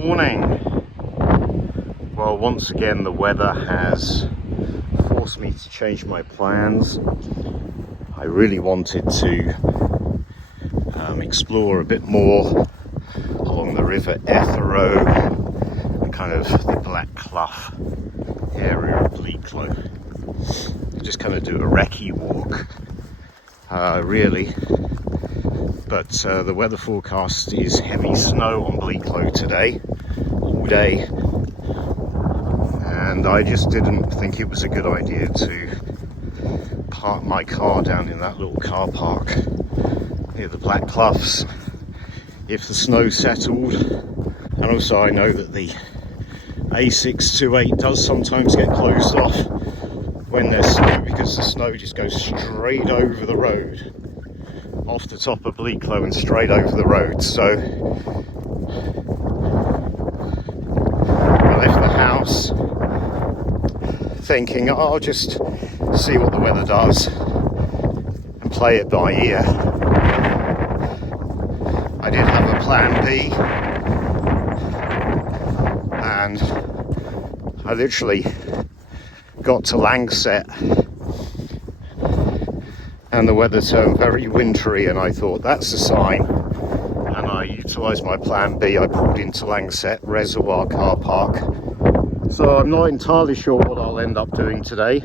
morning. Well, once again the weather has forced me to change my plans. I really wanted to explore a bit more along the River Etherow and kind of the Black Clough area of Bleaklow. Just kind of do a recce walk, really. But the weather forecast is heavy snow on Bleaklow today, all day. And I just didn't think it was a good idea to park my car down in that little car park near the Black Cloughs if the snow settled. And also I know that the A628 does sometimes get closed off when there's snow, because the snow just goes straight over the road, off the top of Bleaklow and straight over the road. So I left the house thinking, I'll just see what the weather does and play it by ear. I did have a plan B, and I literally got to Langset and the weather turned very wintry, and I thought that's a sign, and I utilised my plan B. I pulled into Langset Reservoir car park. So I'm not entirely sure what I'll end up doing today.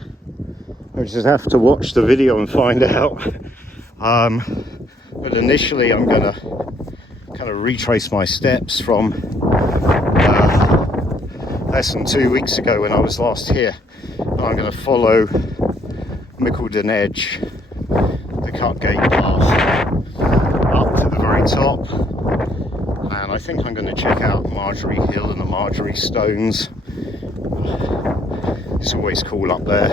I just have to watch the video and find out. But initially I'm going to kind of retrace my steps from less than 2 weeks ago when I was last here. And I'm going to follow Mickleden Edge, the Cutgate path, up to the very top. And I think I'm going to check out Margery Hill and the Margery Stones. It's always cool up there.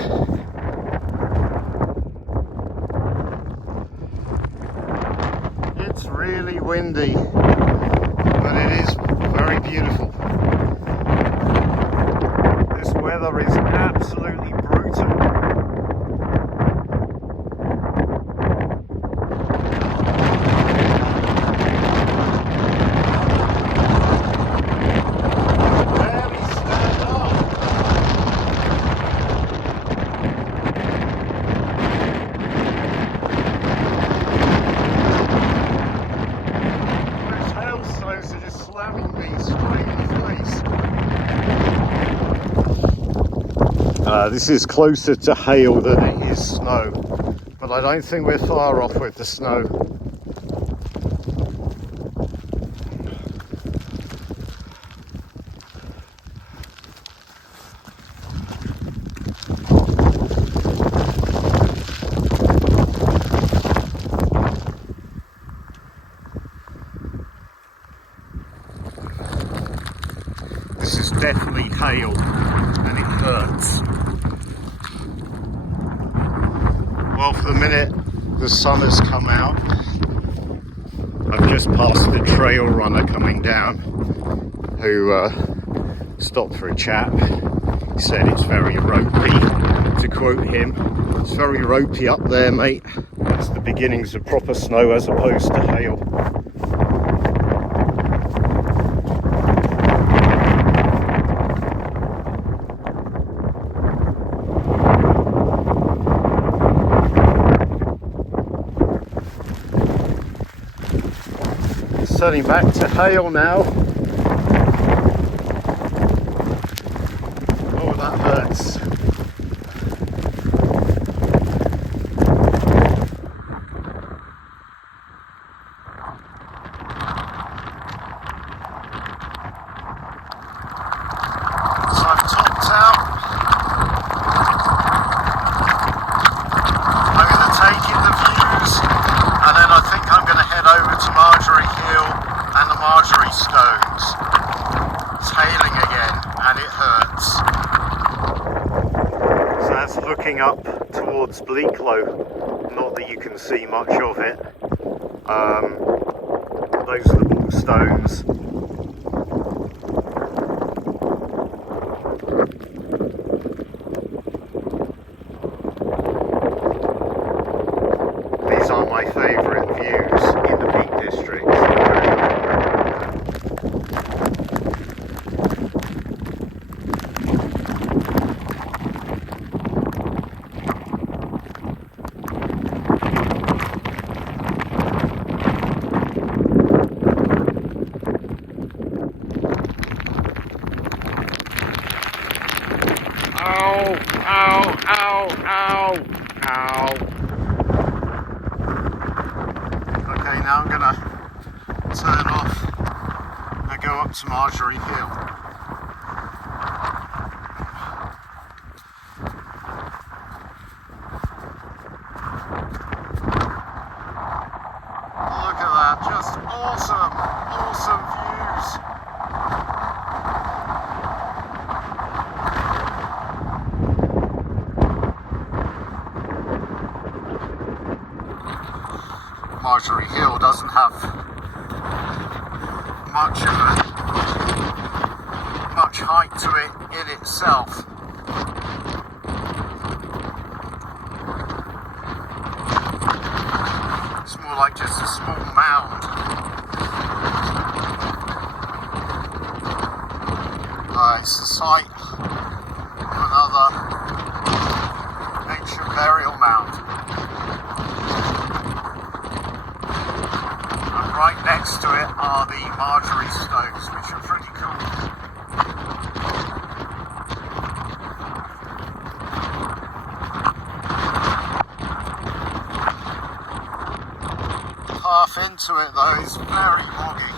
It's really windy, but it is very beautiful. This weather is absolutely brutal. This is closer to hail than it is snow, but I don't think we're far off with the snow. This is definitely hail, and it hurts. Well, for the minute the sun has come out, I've just passed the trail runner coming down, who stopped for a chat. He said it's very ropey, to quote him. It's very ropey up there, mate. That's the beginnings of proper snow as opposed to hail. Turning back to hail now. Oh, that hurts. So I've topped out. I'm going to take in the views, and then I think I'm going to head over to Margery Hill and the Margery Stones. It's hailing again, and it hurts. So that's looking up towards Bleaklow. Not that you can see much of it. Those are the Ball Stones. These are my favourite views in the Peak District. Ow, ow, ow, ow, ow. Okay, now I'm gonna turn off and go up to Margery Hill. Look at that, just awesome, awesome views. Margery Hill doesn't have much height to it in itself. It's more like just a small mound. It's the site of another ancient burial mound. Right next to it are the Margery Stones, which are pretty cool. Half into it though is very boggy.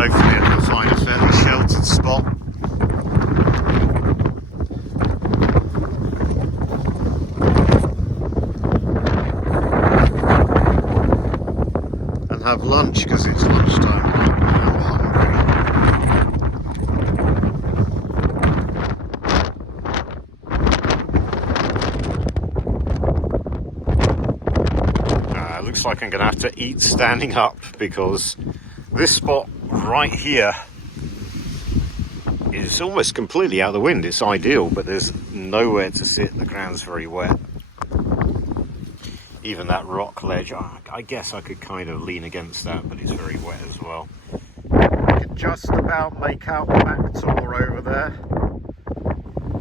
Hopefully I can find a fairly sheltered spot. And have lunch because it's lunchtime. I'm hungry. Looks like I'm going to have to eat standing up because this spot right here is almost completely out of the wind. It's ideal, but there's nowhere to sit. The ground's very wet. Even that rock ledge, I guess I could kind of lean against that, but it's very wet as well. I can just about make out the back door over there.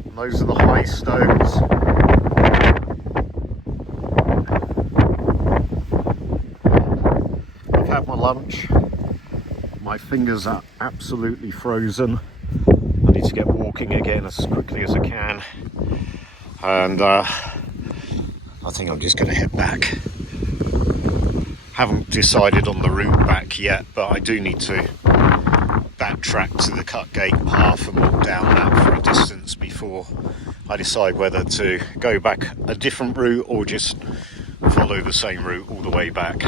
And those are the high stones. I've had my lunch. My fingers are absolutely frozen. I need to get walking again as quickly as I can. And I think I'm just going to head back. Haven't decided on the route back yet, but I do need to backtrack to the cut gate path and walk down that for a distance before I decide whether to go back a different route or just follow the same route all the way back.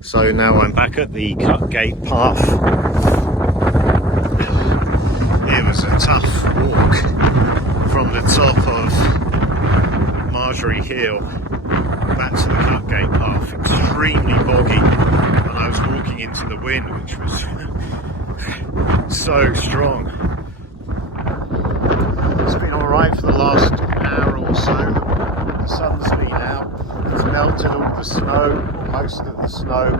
So now I'm back at the cut gate path. It was a tough walk from the top of Margery Hill back to the cut gate path. Extremely boggy, and I was walking into the wind, which was so strong. It's been alright for the last hour or so. The sun's been out. It's melted all the snow, or most of the snow.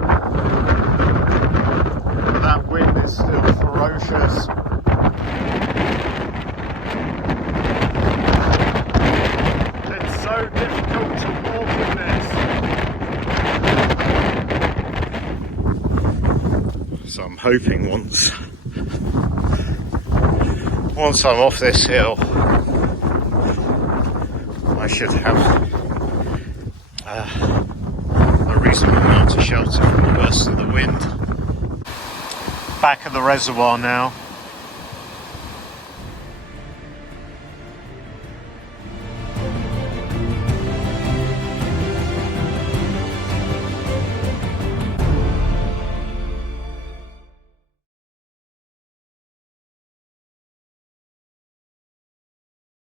But that wind is still ferocious. It's so difficult to walk in this. So I'm hoping once I'm off this hill, I should have a reasonable amount of shelter from the burst of the wind. Back at the reservoir now.